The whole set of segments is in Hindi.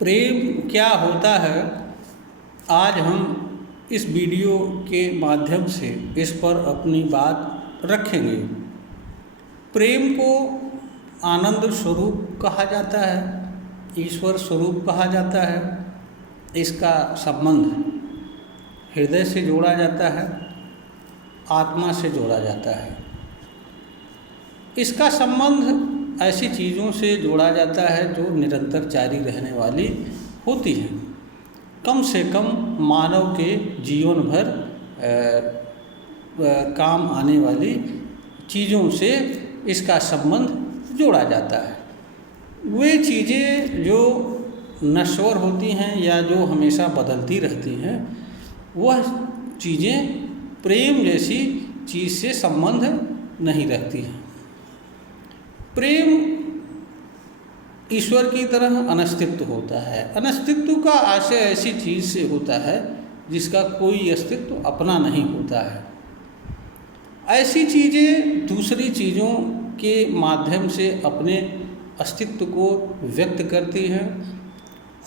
प्रेम क्या होता है, आज हम इस वीडियो के माध्यम से इस पर अपनी बात रखेंगे। प्रेम को आनंद स्वरूप कहा जाता है, ईश्वर स्वरूप कहा जाता है। इसका संबंध हृदय से जोड़ा जाता है, आत्मा से जोड़ा जाता है। इसका संबंध ऐसी चीज़ों से जोड़ा जाता है जो निरंतर जारी रहने वाली होती हैं। कम से कम मानव के जीवन भर काम आने वाली चीज़ों से इसका संबंध जोड़ा जाता है। वे चीज़ें जो नश्वर होती हैं या जो हमेशा बदलती रहती हैं, वह चीज़ें प्रेम जैसी चीज़ से संबंध नहीं रखती हैं। प्रेम ईश्वर की तरह अनस्तित्व होता है। अनस्तित्व का आशय ऐसी चीज़ से होता है जिसका कोई अस्तित्व अपना नहीं होता है। ऐसी चीज़ें दूसरी चीज़ों के माध्यम से अपने अस्तित्व को व्यक्त करती हैं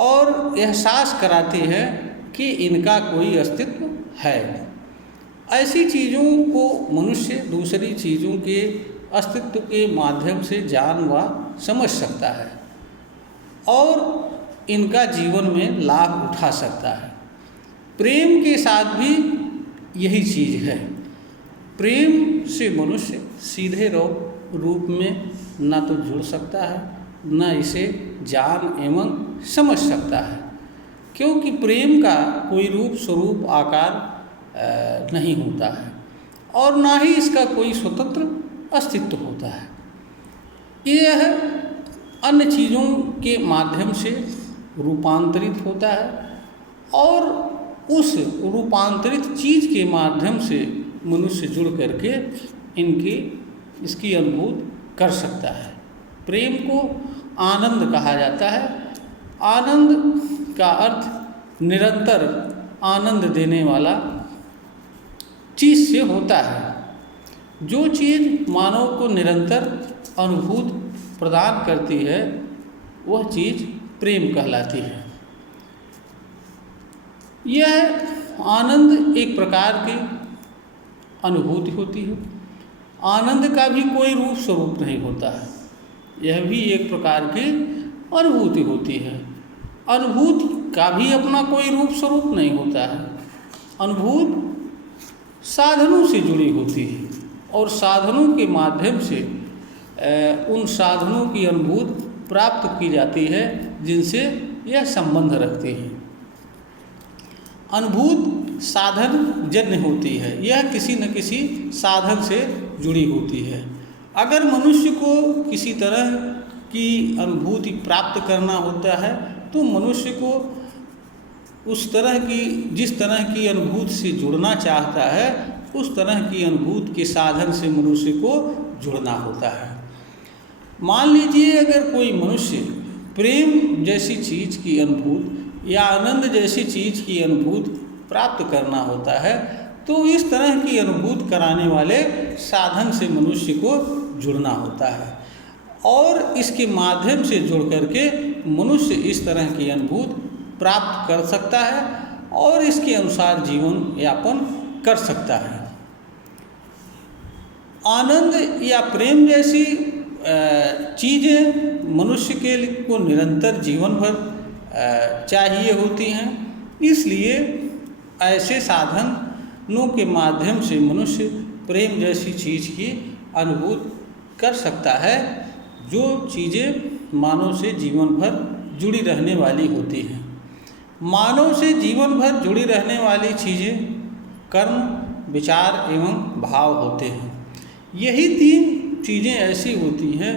और एहसास कराती हैं कि इनका कोई अस्तित्व है। ऐसी चीज़ों को मनुष्य दूसरी चीज़ों के अस्तित्व के माध्यम से जान व समझ सकता है और इनका जीवन में लाभ उठा सकता है। प्रेम के साथ भी यही चीज़ है। प्रेम से मनुष्य सीधे रूप में न तो जुड़ सकता है, न इसे जान एवं समझ सकता है, क्योंकि प्रेम का कोई रूप स्वरूप आकार नहीं होता है और ना ही इसका कोई स्वतंत्र अस्तित्व होता है। यह अन्य चीज़ों के माध्यम से रूपांतरित होता है और उस रूपांतरित चीज़ के माध्यम से मनुष्य जुड़ करके इसकी अनुभूति कर सकता है। प्रेम को आनंद कहा जाता है। आनंद का अर्थ निरंतर आनंद देने वाला चीज़ से होता है। जो चीज़ मानव को निरंतर अनुभूति प्रदान करती है वह चीज़ प्रेम कहलाती है। यह आनंद एक प्रकार की अनुभूति होती है। आनंद का भी कोई रूप स्वरूप नहीं होता है, यह भी एक प्रकार की अनुभूति होती है। अनुभूति का भी अपना कोई रूप स्वरूप नहीं होता है। अनुभूति साधनों से जुड़ी होती है और साधनों के माध्यम से उन साधनों की अनुभूति प्राप्त की जाती है जिनसे यह संबंध रखते हैं। अनुभूति साधन जन्य होती है, यह किसी न किसी साधन से जुड़ी होती है। अगर मनुष्य को किसी तरह की अनुभूति प्राप्त करना होता है तो मनुष्य को जिस तरह की अनुभूति से जुड़ना चाहता है उस तरह की अनुभूति के साधन से मनुष्य को जुड़ना होता है। मान लीजिए अगर कोई मनुष्य प्रेम जैसी चीज़ की अनुभूति या आनंद जैसी चीज़ की अनुभूति प्राप्त करना होता है तो इस तरह की अनुभूति कराने वाले साधन से मनुष्य को जुड़ना होता है और इसके माध्यम से जुड़ करके मनुष्य इस तरह की अनुभूति प्राप्त कर सकता है और इसके अनुसार जीवन यापन कर सकता है। आनंद या प्रेम जैसी चीज़ें मनुष्य को निरंतर जीवन भर चाहिए होती हैं। इसलिए ऐसे साधनों के माध्यम से मनुष्य प्रेम जैसी चीज़ की अनुभूति कर सकता है जो चीज़ें मानव से जीवन भर जुड़ी रहने वाली होती हैं। मानव से जीवन भर जुड़ी रहने वाली चीज़ें कर्म, विचार एवं भाव होते हैं। यही तीन चीज़ें ऐसी होती हैं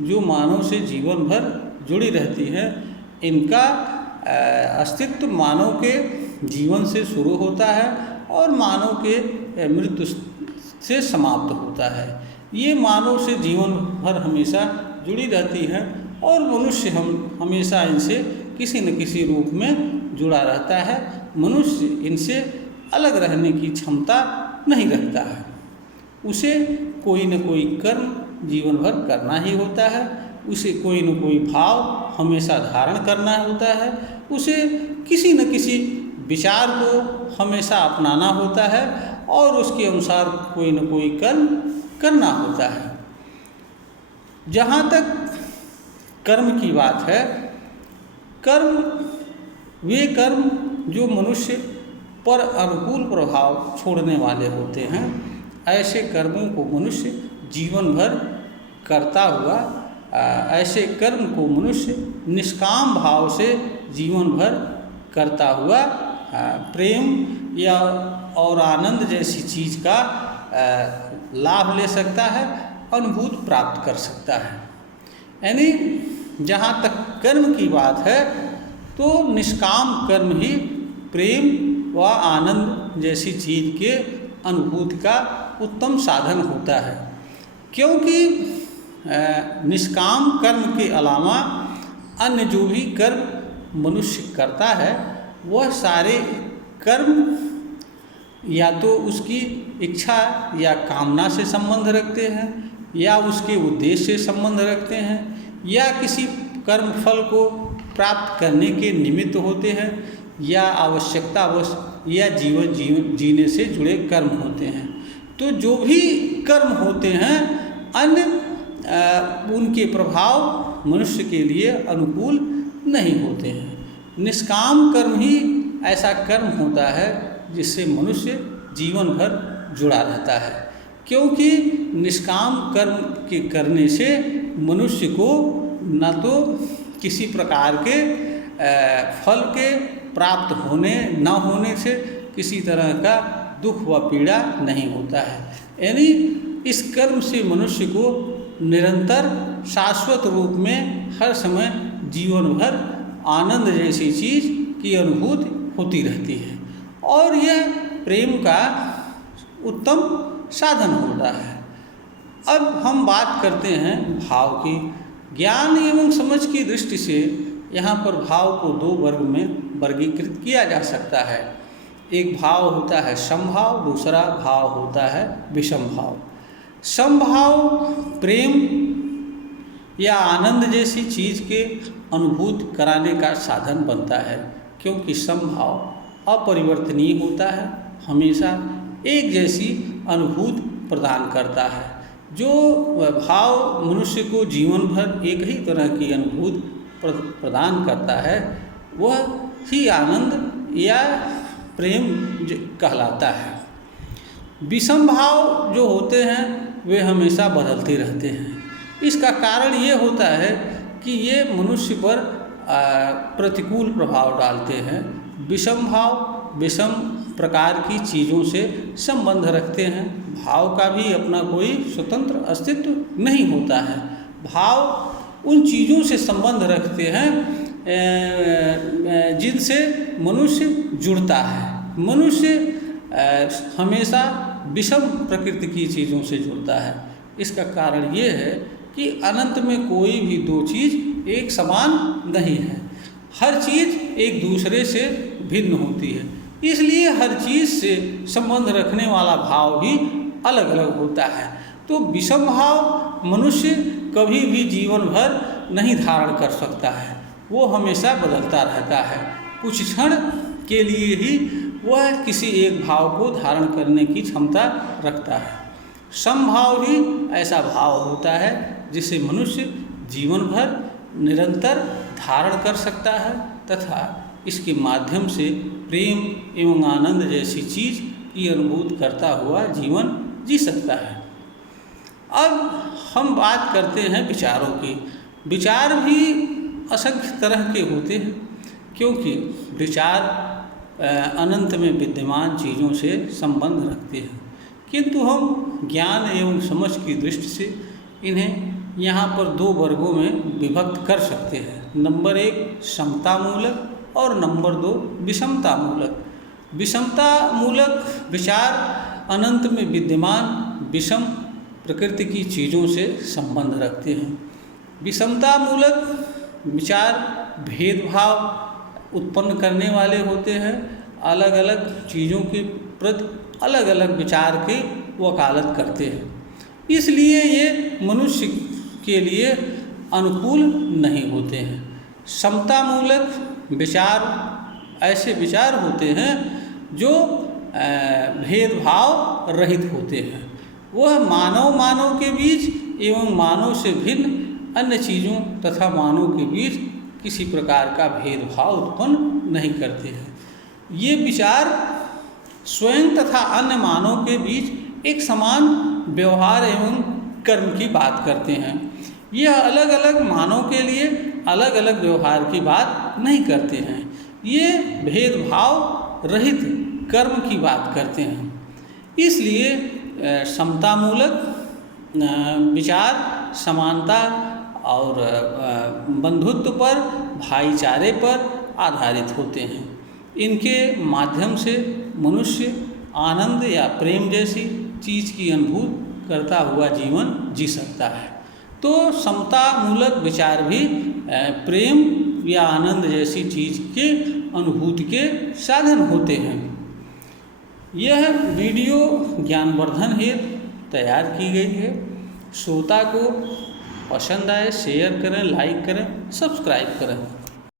जो मानव से जीवन भर जुड़ी रहती हैं। इनका अस्तित्व मानव के जीवन से शुरू होता है और मानव के मृत्यु से समाप्त होता है। ये मानव से जीवन भर हमेशा जुड़ी रहती हैं और मनुष्य हमेशा इनसे किसी न किसी रूप में जुड़ा रहता है। मनुष्य इनसे अलग रहने की क्षमता नहीं रखता है। उसे कोई न कोई कर्म जीवन भर करना ही होता है उसे कोई न कोई भाव हमेशा धारण करना होता है, उसे किसी न किसी विचार को हमेशा अपनाना होता है और उसके अनुसार कोई न कोई कर्म करना होता है। जहाँ तक कर्म की बात है, कर्म वे कर्म जो मनुष्य पर अनुकूल प्रभाव छोड़ने वाले होते हैं, ऐसे कर्मों को मनुष्य जीवन भर करता हुआ, ऐसे कर्म को मनुष्य निष्काम भाव से जीवन भर करता हुआ प्रेम या और आनंद जैसी चीज़ का लाभ ले सकता है, अनुभूति प्राप्त कर सकता है। यानी जहाँ तक कर्म की बात है तो निष्काम कर्म ही प्रेम व आनंद जैसी चीज़ के अनुभूति का उत्तम साधन होता है, क्योंकि निष्काम कर्म के अलावा अन्य जो भी कर्म मनुष्य करता है वह सारे कर्म या तो उसकी इच्छा या कामना से संबंध रखते हैं, या उसके उद्देश्य से संबंध रखते हैं, या किसी कर्म फल को प्राप्त करने के निमित्त होते हैं, या आवश्यकतावश या जीवन जीने से जुड़े कर्म होते हैं। तो जो भी कर्म होते हैं अन्य उनके प्रभाव मनुष्य के लिए अनुकूल नहीं होते हैं। निष्काम कर्म ही ऐसा कर्म होता है जिससे मनुष्य जीवन भर जुड़ा रहता है, क्योंकि निष्काम कर्म के करने से मनुष्य को न तो किसी प्रकार के फल के प्राप्त होने न होने से किसी तरह का दुख व पीड़ा नहीं होता है। यानी इस कर्म से मनुष्य को निरंतर शाश्वत रूप में हर समय जीवन भर आनंद जैसी चीज़ की अनुभूति होती रहती है, और यह प्रेम का उत्तम साधन होता है। अब हम बात करते हैं भाव की। ज्ञान एवं समझ की दृष्टि से यहाँ पर भाव को दो वर्ग में वर्गीकृत किया जा सकता है। एक भाव होता है समभाव, दूसरा भाव होता है विषम भाव। समभाव प्रेम या आनंद जैसी चीज़ के अनुभूति कराने का साधन बनता है, क्योंकि समभाव अपरिवर्तनीय होता है, हमेशा एक जैसी अनुभूति प्रदान करता है। जो भाव मनुष्य को जीवन भर एक ही तरह की अनुभूति प्रदान करता है वह ही आनंद या प्रेम कहलाता है। विषम भाव जो होते हैं वे हमेशा बदलते रहते हैं। इसका कारण ये होता है कि ये मनुष्य पर प्रतिकूल प्रभाव डालते हैं। विषम भाव विषम प्रकार की चीज़ों से संबंध रखते हैं। भाव का भी अपना कोई स्वतंत्र अस्तित्व नहीं होता है। भाव उन चीज़ों से संबंध रखते हैं जिनसे मनुष्य जुड़ता है। मनुष्य हमेशा विषम प्रकृति की चीज़ों से जुड़ता है। इसका कारण ये है कि अनंत में कोई भी दो चीज़ एक समान नहीं है, हर चीज़ एक दूसरे से भिन्न होती है। इसलिए हर चीज़ से संबंध रखने वाला भाव भी अलग अलग होता है। तो विषम भाव मनुष्य कभी भी जीवन भर नहीं धारण कर सकता है, वो हमेशा बदलता रहता है। कुछ क्षण के लिए ही वह किसी एक भाव को धारण करने की क्षमता रखता है। समभाव ही ऐसा भाव होता है जिसे मनुष्य जीवन भर निरंतर धारण कर सकता है तथा इसके माध्यम से प्रेम एवं आनंद जैसी चीज़ की अनुभूति करता हुआ जीवन जी सकता है। अब हम बात करते हैं विचारों की। विचार भी असंख्य तरह के होते हैं, क्योंकि विचार अनंत में विद्यमान चीज़ों से संबंध रखते हैं, किंतु हम ज्ञान एवं समझ की दृष्टि से इन्हें यहाँ पर दो वर्गों में विभक्त कर सकते हैं। नंबर एक समता मूलक और नंबर दो विषमता मूलक। विषमता मूलक विचार अनंत में विद्यमान विषम प्रकृति की चीज़ों से संबंध रखते हैं। विषमता मूलक विचार भेदभाव उत्पन्न करने वाले होते हैं। अलग अलग चीज़ों के प्रति अलग अलग विचार की वकालत करते हैं। इसलिए ये मनुष्य के लिए अनुकूल नहीं होते हैं। समतामूलक विचार ऐसे विचार होते हैं जो भेदभाव रहित होते हैं। वह मानव के बीच एवं मानव से भिन्न अन्य चीज़ों तथा मानव के बीच किसी प्रकार का भेदभाव उत्पन्न नहीं करते हैं। ये विचार स्वयं तथा अन्य मानव के बीच एक समान व्यवहार एवं कर्म की बात करते हैं। यह अलग अलग मानव के लिए अलग अलग व्यवहार की बात नहीं करते हैं। ये भेदभाव रहित कर्म की बात करते हैं। इसलिए समतामूलक विचार समानता और बंधुत्व पर, भाईचारे पर आधारित होते हैं। इनके माध्यम से मनुष्य आनंद या प्रेम जैसी चीज़ की अनुभूति करता हुआ जीवन जी सकता है। तो समतामूलक विचार भी प्रेम या आनंद जैसी चीज़ के अनुभूति के साधन होते हैं। यह वीडियो ज्ञानवर्धन हेतु तैयार की गई है। श्रोता को पसंद आए शेयर करें, लाइक करें, सब्सक्राइब करें।